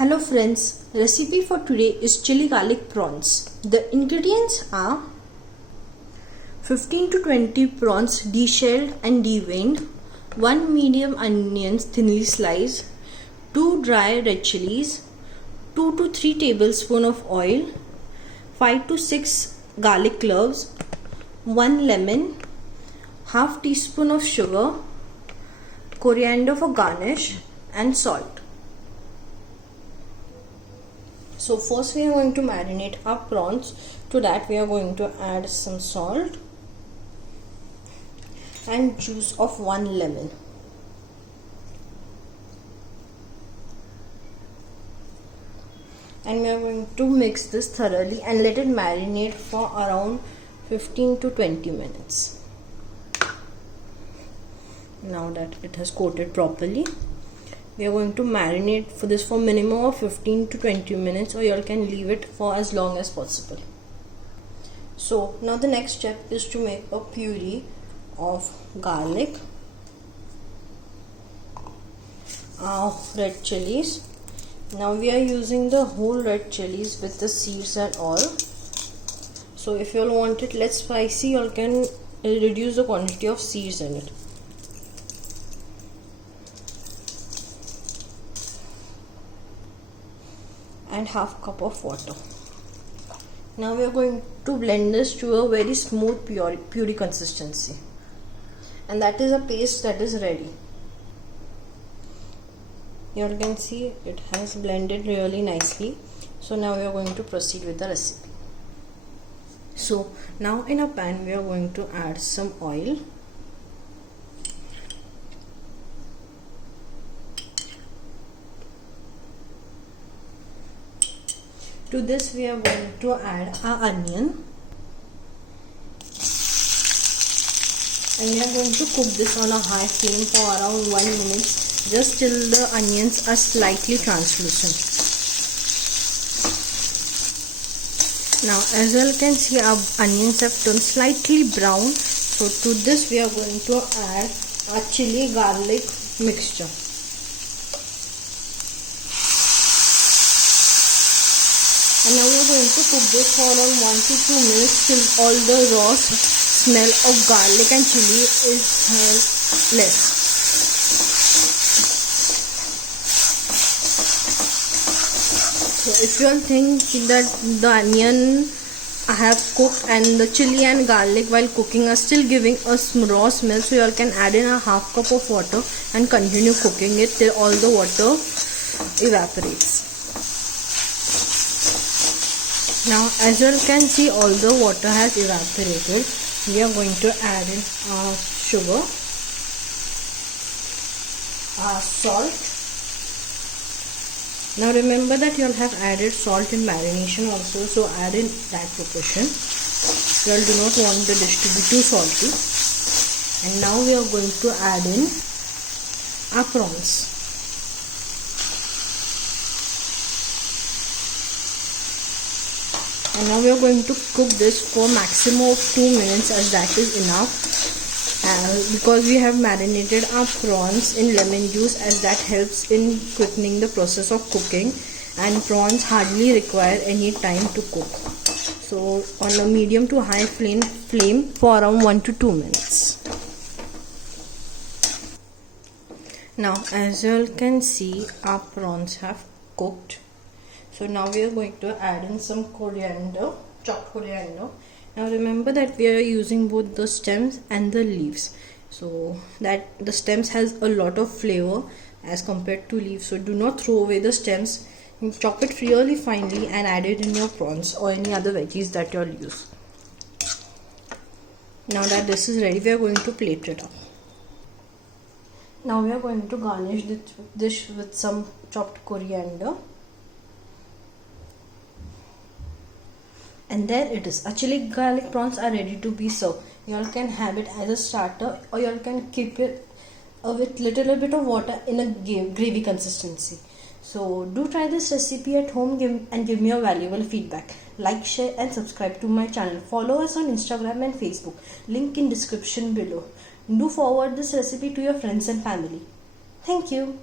Hello friends, recipe for today is chili garlic prawns. The ingredients are 15 to 20 prawns deshelled and deveined, 1 medium onions thinly sliced, 2 dry red chilies, 2 to 3 tablespoons of oil, 5 to 6 garlic cloves, 1 lemon, half teaspoon of sugar, coriander for garnish and salt. So first we are going to marinate our prawns. To that we are going to add some salt and juice of 1 lemon. And we are going to mix this thoroughly and let it marinate for around 15 to 20 minutes. Now that it has coated properly, we are going to marinate for this for minimum of 15 to 20 minutes, or you all can leave it for as long as possible. So now the next step is to make a puree of garlic, red chilies. Now we are using the whole red chilies with the seeds and all. So if you all want it less spicy, you all can reduce the quantity of seeds in it. And half cup of water. Now we are going to blend this to a very smooth puree consistency, and that is a paste that is ready. You all can see it has blended really nicely. So now we are going to proceed with the recipe. So now in a pan we are going to add some oil. To this we are going to add our onion, and we are going to cook this on a high flame for around 1 minute, just till the onions are slightly translucent. Now as you all can see, our onions have turned slightly brown. So to this we are going to add our chili garlic mixture. And now we are going to cook this for around 1 to 2 minutes till all the raw smell of garlic and chili is less. So if you all think that the onion have cooked and the chili and garlic while cooking are still giving us raw smell, so you all can add in a half cup of water and continue cooking it till all the water evaporates. Now as you all can see, all the water has evaporated. We are going to add in our sugar, our salt. Now remember that you all have added salt in marination also, so add in that proportion. You all do not want the dish to be too salty. And now we are going to add in our prawns. And now we are going to cook this for maximum of 2 minutes, as that is enough, because we have marinated our prawns in lemon juice, as that helps in quickening the process of cooking, and prawns hardly require any time to cook. So on a medium to high flame for around 1 to 2 minutes. Now as you all can see, our prawns have cooked. So now we are going to add in some coriander, chopped coriander. Now remember that we are using both the stems and the leaves, so that the stems has a lot of flavor as compared to leaves. So do not throw away the stems. Chop it really finely and add it in your prawns or any other veggies that you all use. Now that this is ready, we are going to plate it up. Now we are going to garnish this dish with some chopped coriander. And there it is. Our chili garlic prawns are ready to be served. You all can have it as a starter, or you all can keep it with little bit of water in a gravy consistency. So do try this recipe at home and give me your valuable feedback. Like, share and subscribe to my channel. Follow us on Instagram and Facebook. Link in description below. Do forward this recipe to your friends and family. Thank you.